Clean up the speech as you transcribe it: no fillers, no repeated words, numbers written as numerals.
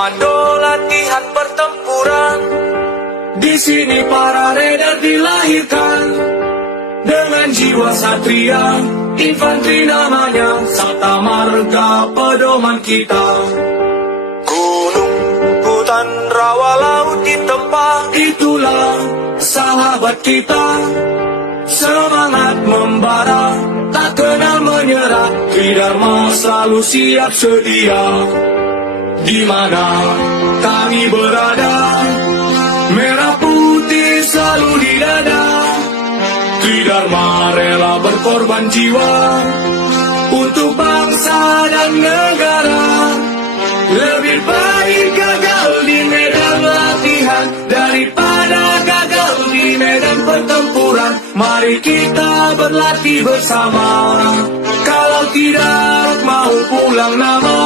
komando latihan pertempuran. Di sini para raider dilahirkan dengan jiwa satria, infanteri namanya, Sabta Marga pedoman kita. Gunung, hutan, rawa, laut ditempa, itulah sahabat kita. Semangat membara, tak kenal menyerah, Tridharma selalu siap sedia. Di mana kami berada, merah putih selalu di dada. Tridharma rela berkorban jiwa untuk bangsa dan negara. Lebih baik gagal di medan latihan daripada gagal di medan pertempuran. Mari kita berlatih bersama, kalau tidak mau pulang nama.